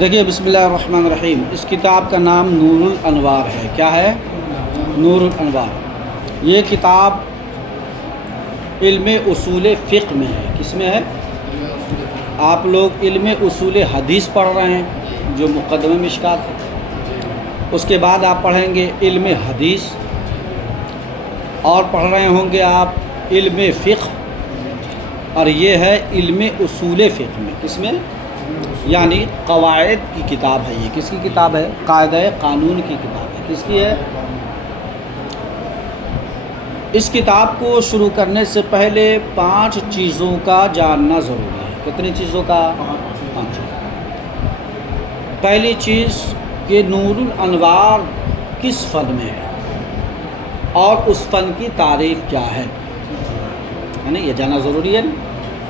دیکھیے بسم اللہ الرحمن الرحیم، اس کتاب کا نام نور الانوار ہے۔ کیا ہے؟ نور الانوار۔ یہ کتاب علم اصول فقہ میں ہے۔ کس میں ہے؟ آپ لوگ علم اصول حدیث پڑھ رہے ہیں جو مقدمہ مشکات ہے، اس کے بعد آپ پڑھیں گے علم حدیث، اور پڑھ رہے ہوں گے آپ علم فقہ، اور یہ ہے علم اصول فقہ میں۔ کس میں؟ یعنی قواعد کی کتاب ہے۔ یہ کس کی کتاب ہے؟ قاعدہ قانون کی کتاب ہے۔ کس کی ہے؟ اس کتاب کو شروع کرنے سے پہلے 5 چیزوں کا جاننا ضروری ہے۔ کتنی چیزوں کا؟ 5۔ پہلی چیز کہ نور الانوار کس فن میں ہے اور اس فن کی تعریف کیا ہے نا، یہ جاننا ضروری ہے۔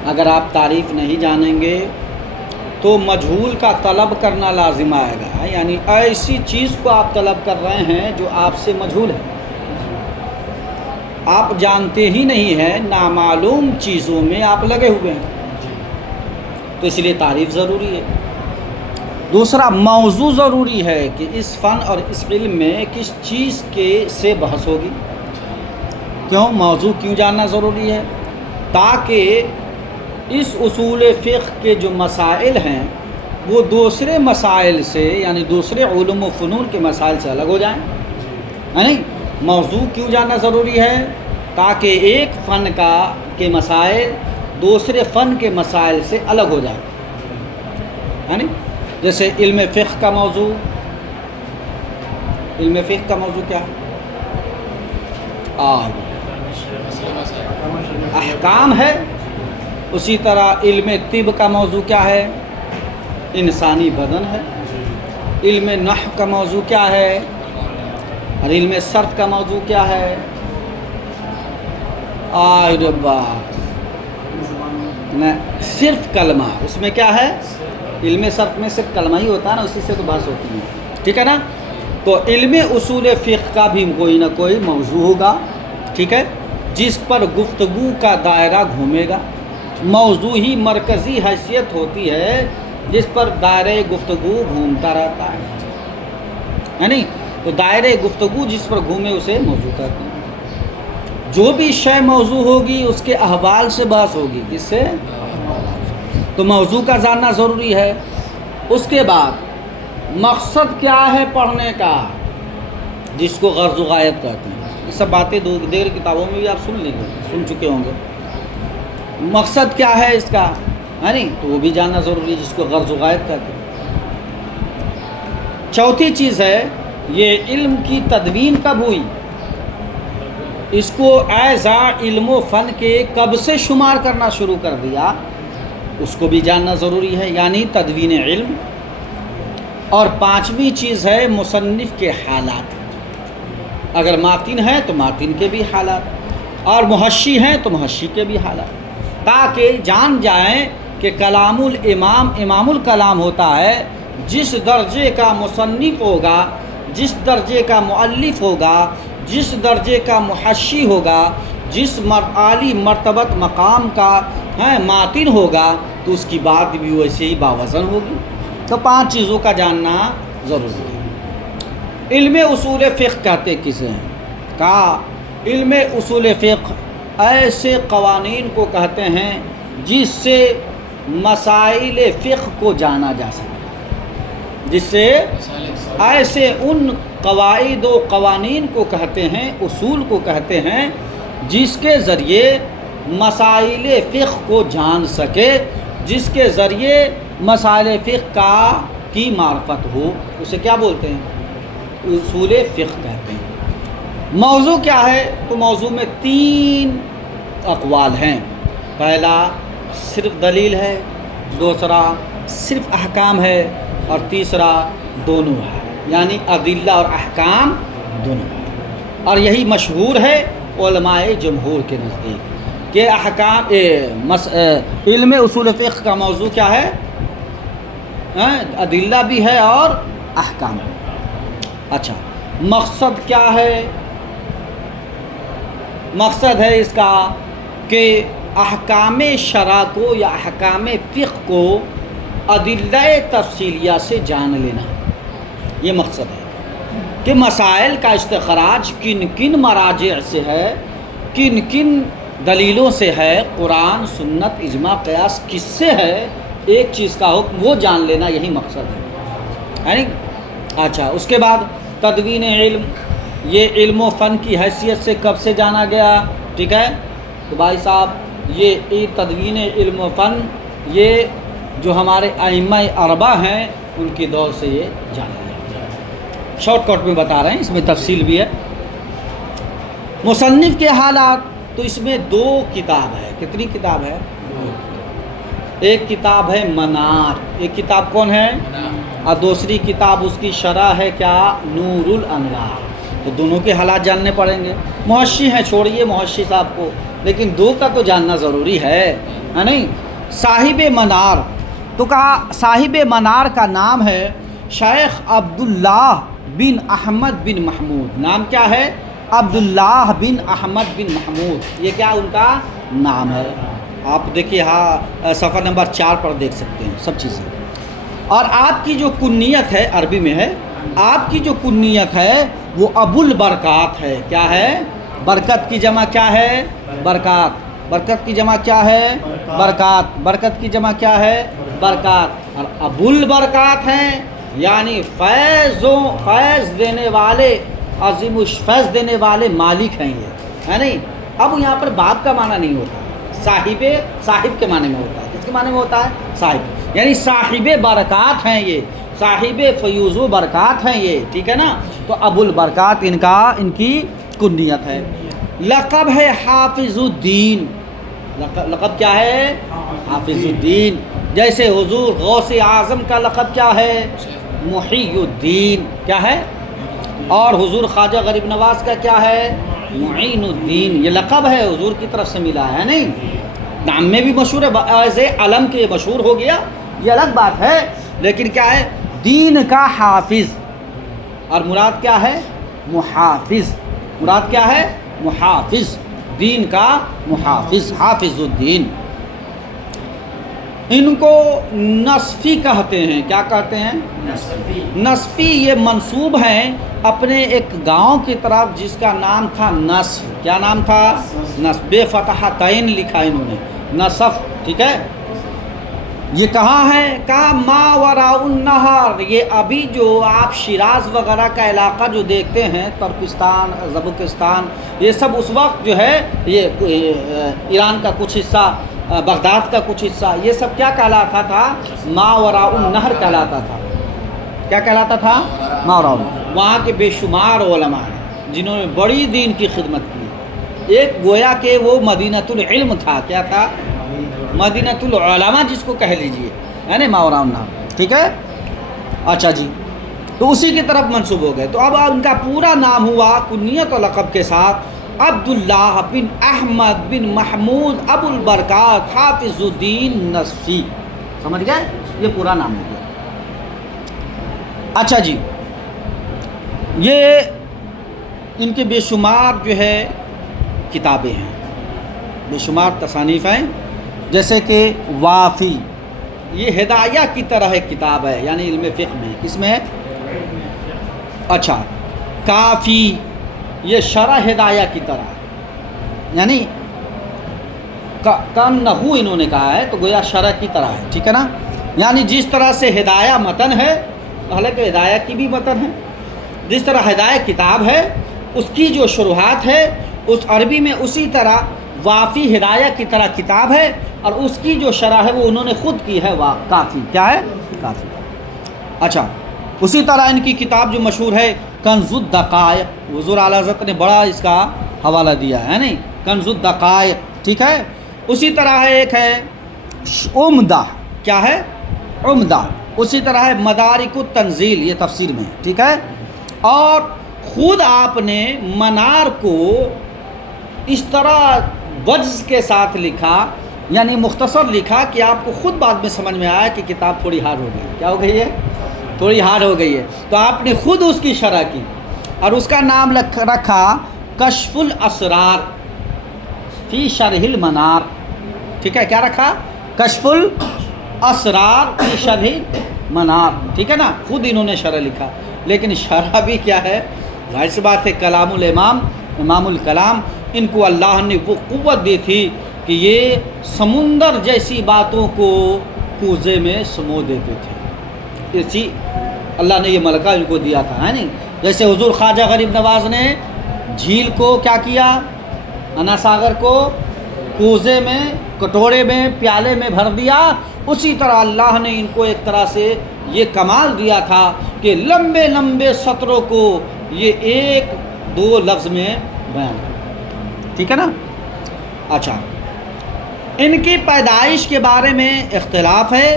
اگر آپ تعریف نہیں جانیں گے تو مجہول کا طلب کرنا لازم آئے گا، یعنی ایسی چیز کو آپ طلب کر رہے ہیں جو آپ سے مجہول ہے، آپ جانتے ہی نہیں ہیں، نامعلوم چیزوں میں آپ لگے ہوئے ہیں، تو اس لیے تعریف ضروری ہے۔ دوسرا، موضوع ضروری ہے کہ اس فن اور اس علم میں کس چیز سے بحث ہوگی۔ کیوں؟ موضوع کیوں جاننا ضروری ہے؟ تاکہ اس اصول فقہ کے جو مسائل ہیں وہ دوسرے مسائل سے، یعنی دوسرے علوم و فنون کے مسائل سے الگ ہو جائیں، ہے نہیں؟ موضوع کیوں جاننا ضروری ہے؟ تاکہ ایک فن کے مسائل دوسرے فن کے مسائل سے الگ ہو جائیں، ہے نہیں؟ جیسے علم فقہ کا موضوع، علم فقہ کا موضوع کیا ہے؟ احکام ہے۔ اسی طرح علم طب کا موضوع کیا ہے؟ انسانی بدن ہے۔ علم نحو کا موضوع کیا ہے؟ اور علم صرف کا موضوع کیا ہے؟ صرف کلمہ۔ اس میں کیا ہے؟ علم صرف میں صرف کلمہ ہی ہوتا ہے نا، اسی سے تو بحث ہوتی ہے، ٹھیک ہے نا؟ تو علم اصول فقہ کا بھی کوئی نہ کوئی موضوع ہوگا، ٹھیک ہے، جس پر گفتگو کا دائرہ گھومے گا۔ موضوع ہی مرکزی حیثیت ہوتی ہے جس پر دائرہ گفتگو گھومتا رہتا ہے نہیں؟ تو دائرہ گفتگو جس پر گھومے اسے موضوع کہتے ہیں۔ جو بھی شے موضوع ہوگی اس کے احوال سے بحث ہوگی۔ کس سے؟ تو موضوع کا جاننا ضروری ہے۔ اس کے بعد مقصد کیا ہے پڑھنے کا، جس کو غرض و غایت کہتے ہیں۔ یہ سب باتیں دیگر کتابوں میں بھی آپ سن چکے ہوں گے۔ مقصد کیا ہے اس کا، ہے نہیں؟ تو وہ بھی جاننا ضروری ہے، جس کو غرض و غایت کہتے ہیں۔ چوتھی چیز ہے یہ علم کی تدوین کب ہوئی، اس کو ایزا علم و فن کے کب سے شمار کرنا شروع کر دیا، اس کو بھی جاننا ضروری ہے، یعنی تدوین علم۔ اور 5ویں چیز ہے مصنف کے حالات۔ اگر ماتن ہے تو ماتن کے بھی حالات، اور محشی ہیں تو محشی کے بھی حالات، تاکہ جان جائیں کہ کلام الامام امام الکلام ہوتا ہے۔ جس درجے کا مصنف ہوگا، جس درجے کا مؤلف ہوگا، جس درجے کا محشی ہوگا، جس عالی مرتبت مقام کا ماتن ہوگا، تو اس کی بات بھی ویسے ہی باوزن ہوگی۔ تو 5 چیزوں کا جاننا ضروری ہے۔ علم اصول فقہ کہتے کسے ہیں؟ کہا علم اصول فقہ ایسے قوانین کو کہتے ہیں جس سے مسائل فقہ کو جانا جا سکے، جس سے ایسے ان قواعد و قوانین کو کہتے ہیں، اصول کو کہتے ہیں، جس کے ذریعے مسائل فقہ کو جان سکے، جس کے ذریعے مسائل فقہ کی معرفت ہو، اسے کیا بولتے ہیں؟ اصول فقہ کہتے ہیں۔ موضوع کیا ہے؟ تو موضوع میں 3 اقوال ہیں۔ پہلا صرف دلیل ہے، دوسرا صرف احکام ہے، اور تیسرا دونوں ہے، یعنی ادلہ اور احکام دونوں ہے۔ اور یہی مشہور ہے علماء جمہور کے نزدیک کہ علم اصول فقہ کا موضوع کیا ہے؟ ادلہ بھی ہے اور احکام ہے۔ اچھا، مقصد کیا ہے؟ مقصد ہے اس کا کہ احکام شرع کو یا احکام فقہ کو ادلہ تفصیلیہ سے جان لینا، یہ مقصد ہے کہ مسائل کا استخراج کن کن مراجع سے ہے، کن کن دلیلوں سے ہے، قرآن، سنت، اجماع، قیاس کس سے ہے، ایک چیز کا حکم وہ جان لینا، یہی مقصد ہے یعنی اچھا اس کے بعد تدوین علم، یہ علم و فن کی حیثیت سے کب سے جانا گیا، ٹھیک ہے؟ تو بھائی صاحب یہ تدوین علم و فن یہ جو ہمارے ائمہ اربعہ ہیں ان کے دور سے یہ جانا گیا۔ شارٹ کٹ میں بتا رہے ہیں، اس میں تفصیل بھی ہے۔ مصنف کے حالات، تو اس میں دو کتاب ہے، کتنی کتاب ہے؟ ایک کتاب ہے منار، ایک کتاب کون ہے؟ اور دوسری کتاب اس کی شرح ہے کیا؟ نور الانوار۔ تو دونوں کے حالات جاننے پڑیں گے۔ محشی ہیں، چھوڑیے محشی صاحب کو، لیکن دو کا تو جاننا ضروری ہے نہیں؟ صاحب منار، تو کہا صاحب منار کا نام ہے شیخ عبداللہ بن احمد بن محمود۔ نام کیا ہے؟ عبداللہ بن احمد بن محمود، یہ کیا ان کا نام ہے؟ آپ دیکھیے ہاں صفحہ نمبر 4 پر دیکھ سکتے ہیں سب چیزیں۔ اور آپ کی جو کنیت ہے، عربی میں ہے، آپ کی جو کنیت ہے وہ ابو البرکات ہے۔ کیا ہے؟ برکت کی جمع کیا ہے؟ برکات۔ برکت کی جمع کیا ہے؟ برکات۔ برکت کی جمع کیا ہے؟ برکات۔ اور ابو البرکات ہیں یعنی فیض دینے والے، عظیم فیض دینے والے مالک ہیں یہ، ہے نہیں؟ اب یہاں پر باپ کا معنی نہیں ہوتا، صاحب کے معنی میں ہوتا ہے۔ کس کے معنی میں ہوتا ہے؟ صاحب، یعنی صاحب برکات ہیں یہ، صاحب فیوز و برکات ہیں یہ، ٹھیک ہے نا؟ تو ابو البرکات ان کی کنیت ہے۔ لقب ہے حافظ الدین۔ لقب کیا ہے؟ حافظ الدین۔ جیسے حضور غوث اعظم کا لقب کیا ہے؟ محی الدین، کیا ہے؟ اور حضور خواجہ غریب نواز کا کیا ہے؟ معین الدین۔ یہ لقب ہے، حضور کی طرف سے ملا ہے نہیں؟ نام میں بھی مشہور ہے، ایز اے علم کے مشہور ہو گیا، یہ الگ بات ہے، لیکن کیا ہے؟ دین کا حافظ۔ اور مراد کیا ہے؟ محافظ۔ مراد کیا ہے؟ محافظ، دین کا محافظ، حافظ الدین۔ ان کو نصفی کہتے ہیں۔ کیا کہتے ہیں؟ نصفی۔ یہ منسوب ہیں اپنے ایک گاؤں کی طرف جس کا نام تھا نصف۔ کیا نام تھا؟ نصف، بے فتحتین لکھا انہوں نے، نصف، ٹھیک ہے؟ یہ کہاں ہے؟ کہا ما وراء النہر۔ یہ ابھی جو آپ شیراز وغیرہ کا علاقہ جو دیکھتے ہیں، ترکستان، ازبکستان، یہ سب اس وقت جو ہے یہ ایران کا کچھ حصہ، بغداد کا کچھ حصہ، یہ سب کیا کہلاتا تھا؟ ما وراء النہر کہلاتا تھا۔ کیا کہلاتا تھا؟ ما وراء النہر۔ وہاں کے بے شمار علماء ہیں جنہوں نے بڑی دین کی خدمت کی۔ ایک گویا کہ وہ مدینۃ العلم تھا۔ کیا تھا؟ مدینۃ العلماء جس کو کہہ لیجئے، ہے نا؟ ما وراء النہر، ٹھیک ہے؟ اچھا جی، تو اسی کی طرف منسوب ہو گئے۔ تو اب ان کا پورا نام ہوا کنیت و لقب کے ساتھ عبداللہ بن احمد بن محمود ابو البرکات حافظ الدین نصفی۔ سمجھ گئے؟ یہ پورا نام ہو گیا۔ اچھا جی، یہ ان کے بے شمار جو ہے کتابیں ہیں، بے شمار تصانیف ہیں، جیسے کہ وافی، یہ ہدایہ کی طرح ایک کتاب ہے، یعنی علم فقہ میں۔ کس میں ہے؟ اچھا، کافی، یہ شرح ہدایہ کی طرح، یعنی کانہو انہوں نے کہا ہے تو گویا شرح کی طرح ہے، ٹھیک ہے نا؟ یعنی جس طرح سے ہدایہ متن ہے، حالانکہ ہدایہ کی بھی متن ہے، جس طرح ہدایہ کتاب ہے اس کی جو شروحات ہے اس عربی میں، اسی طرح وافی ہدایہ کی طرح کتاب ہے، اور اس کی جو شرح ہے وہ انہوں نے خود کی ہے، کافی۔ کیا ہے؟ کافی۔ اچھا، اسی طرح ان کی کتاب جو مشہور ہے کنز الدقائق، حضور اعلیٰ حضرت نے بڑا اس کا حوالہ دیا ہے نہیں؟ کنز الدقائق، ٹھیک ہے؟ اسی طرح ہے ایک ہے عمدہ۔ کیا ہے؟ عمدہ۔ اسی طرح ہے مدارک التنزیل، یہ تفسیر میں، ٹھیک ہے؟ اور خود آپ نے منار کو اس طرح وجز کے ساتھ لکھا، یعنی مختصر لکھا کہ آپ کو خود بعد میں سمجھ میں آیا کہ کتاب تھوڑی ہارڈ ہو گئی۔ کیا ہو گئی ہے؟ تھوڑی ہارڈ ہو گئی ہے، تو آپ نے خود اس کی شرح کی، اور اس کا نام رکھا کشف الاسرار فی شرح المنار، ٹھیک ہے؟ کیا رکھا؟ کشف اسرار فی شرح منار، ٹھیک ہے نا، خود انہوں نے شرح لکھا، لیکن شرح بھی کیا ہے، ظاہر سی بات ہے کلام الامام، امام الکلام، ان کو اللہ نے وہ قوت دی تھی کہ یہ سمندر جیسی باتوں کو کوزے میں سمو دیتے تھے، اسی اللہ نے یہ ملکہ ان کو دیا تھا، ہے نہیں؟ جیسے حضور خواجہ غریب نواز نے جھیل کو کیا کیا، انا ساگر کو کوزے میں، کٹورے میں، پیالے میں بھر دیا، اسی طرح اللہ نے ان کو ایک طرح سے یہ کمال دیا تھا کہ لمبے لمبے سطروں کو یہ ایک دو لفظ میں بیان کر، ٹھیک ہے نا؟ اچھا، ان کی پیدائش کے بارے میں اختلاف ہے،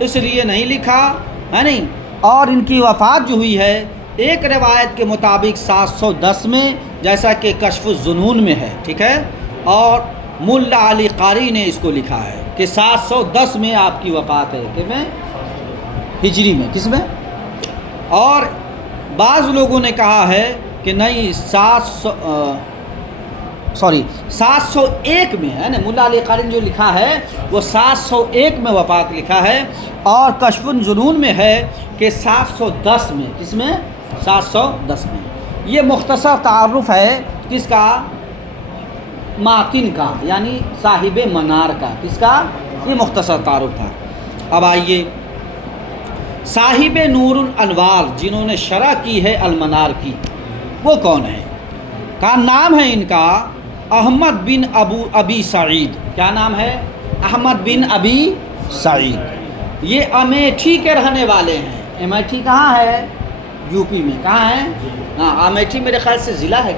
اس لیے نہیں لکھا، ہے نہیں؟ اور ان کی وفات جو ہوئی ہے ایک روایت کے مطابق 710 میں، جیسا کہ کشف الظنون میں ہے، ٹھیک ہے، اور ملا علی قاری نے اس کو لکھا ہے کہ 710 میں آپ کی وفات ہے، کہ میں ہجری میں، کس میں؟ اور بعض لوگوں نے کہا ہے کہ نہیں 701 میں ہے نا، ملا علی قاری نے جو لکھا ہے وہ 701 میں وفات لکھا ہے، اور کشف الظنون میں ہے کہ 710 میں، کس میں؟ 710 میں۔ یہ مختصر تعارف ہے کس کا؟ ماتن کا، یعنی صاحب منار کا، کس کا؟ یہ مختصر تعارف تھا۔ اب آئیے صاحب نور الانوار جنہوں نے شرح کی ہے المنار کی، وہ کون ہے؟ کا نام ہے ان کا احمد بن ابی سعید۔ کیا نام ہے؟ احمد بن ابی سعید۔ یہ امیٹھی کے رہنے والے ہیں۔ امیٹھی کہاں ہے؟ یو پی میں۔ کہاں ہے؟ ہاں، امیٹھی میرے خیال سے ضلع ہے،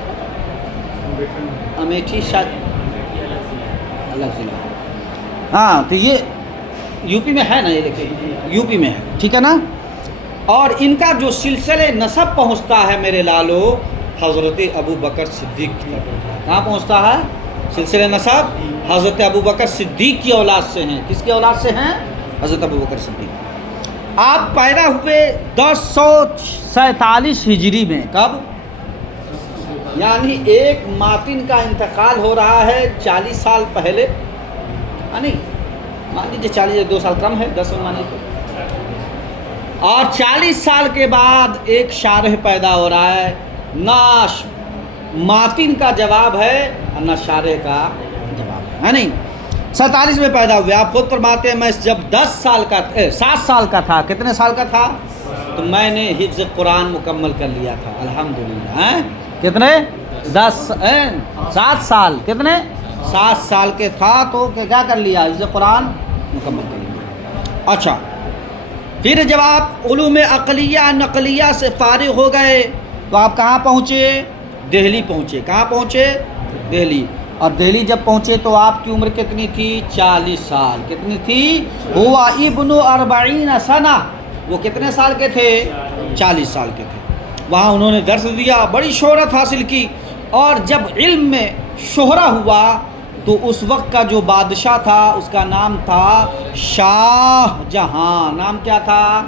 امیٹھی شاید الگ ضلع ہے، ہاں، تو یہ یو پی میں ہے نا، یہ دیکھیں یو پی میں ہے، ٹھیک ہے نا؟ اور ان کا جو سلسلے نسب پہنچتا ہے میرے لالو حضرت ابو بکر صدیق کی، کہاں پہنچتا ہے سلسلے نسب؟ حضرت ابو بکر صدیق کی اولاد سے ہیں۔ کس کی اولاد سے ہیں؟ حضرت ابو بکر صدیق۔ آپ پیدا ہوئے 1047 ہجری میں۔ کب؟ یعنی ایک ماتن کا انتقال ہو رہا ہے 40 سال پہلے، نہیں مان لیجیے 40، 2 سال کم ہے، 10 میں مان لیجیے، اور 40 سال کے بعد ایک شارح پیدا ہو رہا ہے، نہ ماتن کا جواب ہے اور نہ شارح کا جواب ہے، نہیں؟ 47 میں پیدا ہوئے۔ آپ خود فرماتے ہیں میں جب 7 سال کا تھا، کتنے سال کا تھا؟ تو میں نے حفظ قرآن مکمل کر لیا تھا، الحمدللہ۔ کتنے؟ 7 سال، کتنے؟ 7 سال کے تھا تو کیا کر لیا؟ حفظ قرآن مکمل کر لیا۔ اچھا، پھر جب آپ علوم عقلیہ نقلیہ سے فارغ ہو گئے تو آپ کہاں پہنچے؟ دہلی پہنچے۔ کہاں پہنچے؟ دہلی۔ اور دہلی جب پہنچے تو آپ کی عمر کتنی تھی؟ 40 سال۔ کتنی تھی؟ ہوا ابن 40 سنہ، وہ کتنے سال کے تھے؟ 40 سال کے تھے۔ وہاں انہوں نے درس دیا، بڑی شہرت حاصل کی، اور جب علم میں شہرہ ہوا تو اس وقت کا جو بادشاہ تھا اس کا نام تھا شاہ جہاں۔ نام کیا تھا؟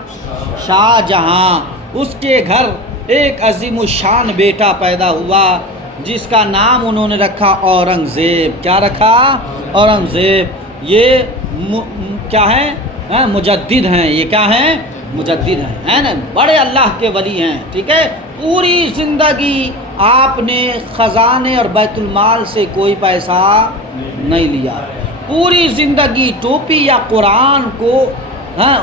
شاہ جہاں۔ اس کے گھر ایک عظیم الشان بیٹا پیدا ہوا جس کا نام انہوں نے رکھا اورنگزیب۔ کیا رکھا؟ اورنگزیب۔ یہ کیا ہے؟ مجدد ہیں۔ یہ کیا ہیں؟ مجدد ہیں نا، بڑے اللہ کے ولی ہیں، ٹھیک ہے؟ پوری زندگی آپ نے خزانے اور بیت المال سے کوئی پیسہ نہیں لیا، پوری زندگی ٹوپی یا قرآن کو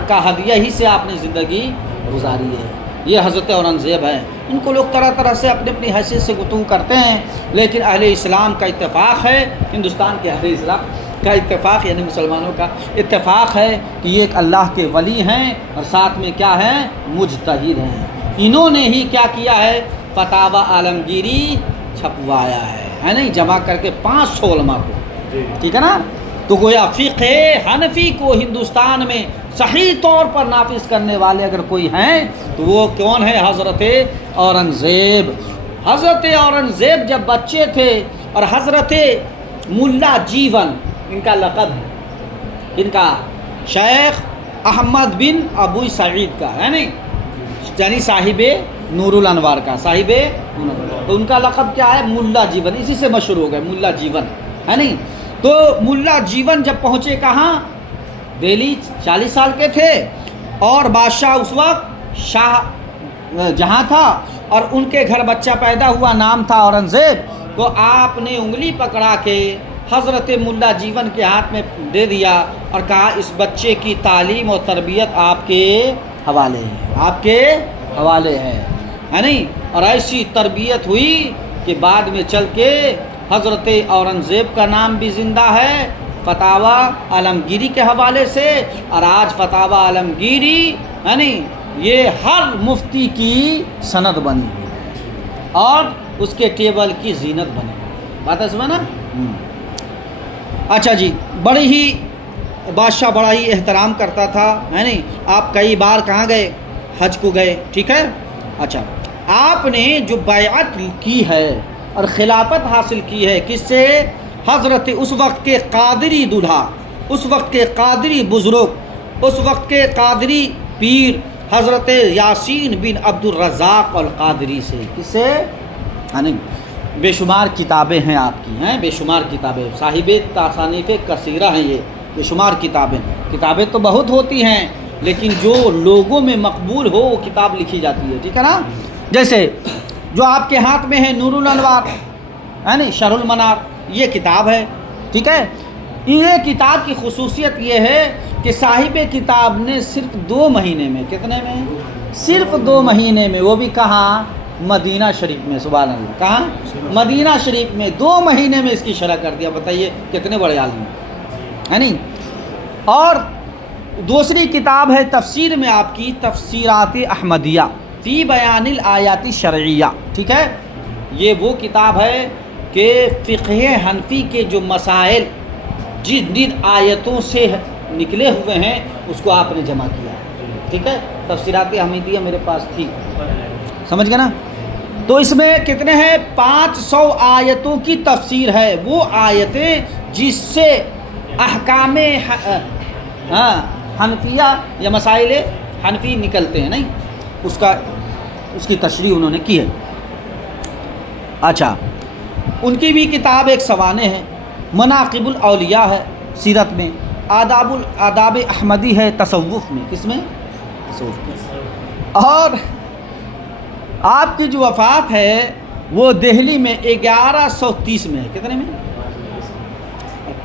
کا ہدیہ ہی سے آپ نے زندگی گزاری ہے۔ یہ حضرت اورنگزیب ہیں۔ ان کو لوگ طرح طرح سے اپنی اپنی حیثیت سے گفتگو کرتے ہیں، لیکن اہل اسلام کا اتفاق ہے، ہندوستان کے اہل اسلام کا اتفاق، یعنی مسلمانوں کا اتفاق ہے کہ یہ ایک اللہ کے ولی ہیں، اور ساتھ میں کیا ہیں؟ مجتہد ہیں۔ انہوں نے ہی کیا کیا ہے؟ فتاوی عالمگیری چھپوایا ہے نہیں، جمع کر کے 500 علماء کو، ٹھیک ہے نا؟ تو گویا فقہ حنفی کو ہندوستان میں صحیح طور پر نافذ کرنے والے اگر کوئی ہیں تو وہ کون ہے؟ حضرت اورنگزیب۔ حضرت اورنگزیب جب بچے تھے، اور حضرت ملا جیون ان کا لقب ہے، ان کا شیخ احمد بن ابو سعید کا ہے نہیں، یعنی صاحب نور الانوار کا، صاحب تو ان کا لقب کیا ہے؟ ملا جیون، اسی سے مشہور ہو گئے ملا جیون، ہے نہیں؟ تو ملا جیون جب پہنچے کہاں؟ دہلی 40 سال کے تھے اور بادشاہ اس وقت شاہ جہاں تھا اور ان کے گھر بچہ پیدا ہوا، نام تھا اورنگزیب. تو آپ نے انگلی پکڑا کے حضرت ملا جیون کے ہاتھ میں دے دیا اور کہا اس بچے کی تعلیم اور تربیت آپ کے حوالے ہے، آپ کے حوالے ہے نہیں. اور ایسی تربیت ہوئی کہ بعد میں چل کے حضرت اورنگزیب کا نام بھی زندہ ہے فتاوی عالمگیری کے حوالے سے، اور آج فتاوی عالمگیری یہ ہر مفتی کی سند بنی اور اس کے ٹیبل کی زینت بنی. بات ہے سمجھنا؟ اچھا جی، بڑی ہی بادشاہ بڑا ہی احترام کرتا تھا ہے نہیں. آپ کئی بار کہاں گئے؟ حج کو گئے، ٹھیک ہے. اچھا، آپ نے جو بیعت کی ہے اور خلافت حاصل کی ہے کس سے؟ حضرت اس وقت کے قادری دولہا، اس وقت کے قادری بزرگ، اس وقت کے قادری پیر حضرت یاسین بن عبد الرزاق القادری سے. کس سے؟ بے شمار کتابیں ہیں آپ کی، ہیں بے شمار کتابیں، صاحب تصانیف کثیرہ ہیں یہ، بے شمار کتابیں تو بہت ہوتی ہیں لیکن جو لوگوں میں مقبول ہو وہ کتاب لکھی جاتی ہے، ٹھیک ہے نا. جیسے جو آپ کے ہاتھ میں ہے نور الانوار ہے نا، شرح المنار، یہ کتاب ہے، ٹھیک ہے. یہ کتاب کی خصوصیت یہ ہے کہ صاحب کتاب نے صرف 2 مہینے میں، کتنے میں؟ صرف 2 مہینے میں، وہ بھی کہاں؟ مدینہ شریف میں. سبحان اللہ، کہاں؟ مدینہ شریف میں 2 مہینے میں اس کی شرح کر دیا. بتائیے کتنے بڑے عالم ہے نہیں. اور دوسری کتاب ہے تفسیر میں آپ کی تفسیرات احمدیہ فی بیان الآیات الشرعیہ، ٹھیک ہے. یہ وہ کتاب ہے کہ فقہ حنفی کے جو مسائل جن آیتوں سے نکلے ہوئے ہیں اس کو آپ نے جمع کیا ہے، ٹھیک ہے. تفسیرات احمدیہ میرے پاس تھی، سمجھ گئے نا. تو اس میں کتنے ہیں؟ 500 آیتوں کی تفسیر ہے. وہ آیتیں جس سے احکام حنفیہ یا مسائل حنفی نکلتے ہیں نہیں، اس کی تشریح انہوں نے کی ہے. اچھا، ان کی بھی کتاب ایک سوانح ہے، مناقب الاولیاء ہے سیرت میں، آداب احمدی ہے تصوف میں. کس میں؟ تصوف میں. اور آپ کی جو وفات ہے وہ دہلی میں 1130 میں ہے. کتنے میں؟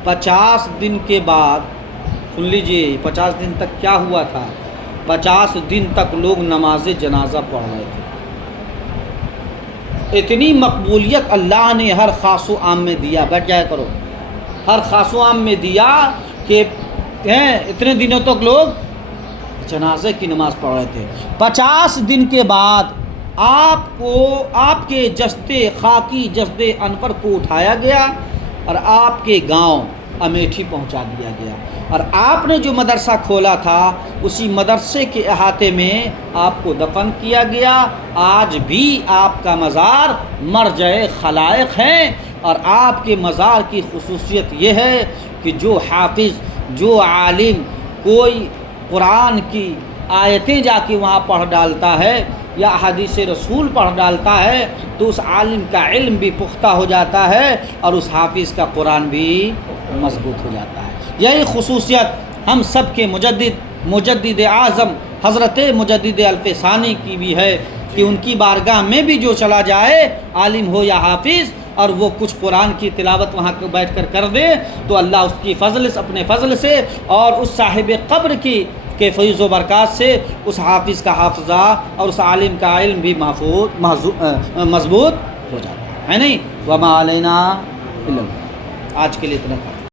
50 دن کے بعد، سن لیجئے 50 دن تک کیا ہوا تھا؟ 50 دن تک لوگ نماز جنازہ پڑھ رہے تھے. اتنی مقبولیت اللہ نے ہر خاص و عام میں دیا، بیٹھ جایا کرو، ہر خاص و عام میں دیا کہ اتنے دنوں تک لوگ جنازے کی نماز پڑھ رہے تھے. 50 دن کے بعد آپ کے خاکی جسد انور کو اٹھایا گیا اور آپ کے گاؤں امیٹھی پہنچا دیا گیا. اور آپ نے جو مدرسہ کھولا تھا اسی مدرسے کے احاطے میں آپ کو دفن کیا گیا. آج بھی آپ کا مزار مرجع خلائق ہے. اور آپ کے مزار کی خصوصیت یہ ہے کہ جو حافظ، جو عالم کوئی قرآن کی آیتیں جا کے وہاں پڑھ ڈالتا ہے یا حدیث رسول پڑھ ڈالتا ہے تو اس عالم کا علم بھی پختہ ہو جاتا ہے اور اس حافظ کا قرآن بھی مضبوط ہو جاتا ہے. یہی خصوصیت ہم سب کے مجدد اعظم حضرت مجدد الف ثانی کی بھی ہے کہ ان کی بارگاہ میں بھی جو چلا جائے عالم ہو یا حافظ اور وہ کچھ قرآن کی تلاوت وہاں بیٹھ کر دے تو اللہ اس کی اپنے فضل سے اور اس صاحب قبر کے فیض و برکات سے اس حافظ کا حافظہ اور اس عالم کا علم بھی مضبوط ہو جاتا ہے نہیں. وما علینا الا البلاغ. آج کے لیے اتنا.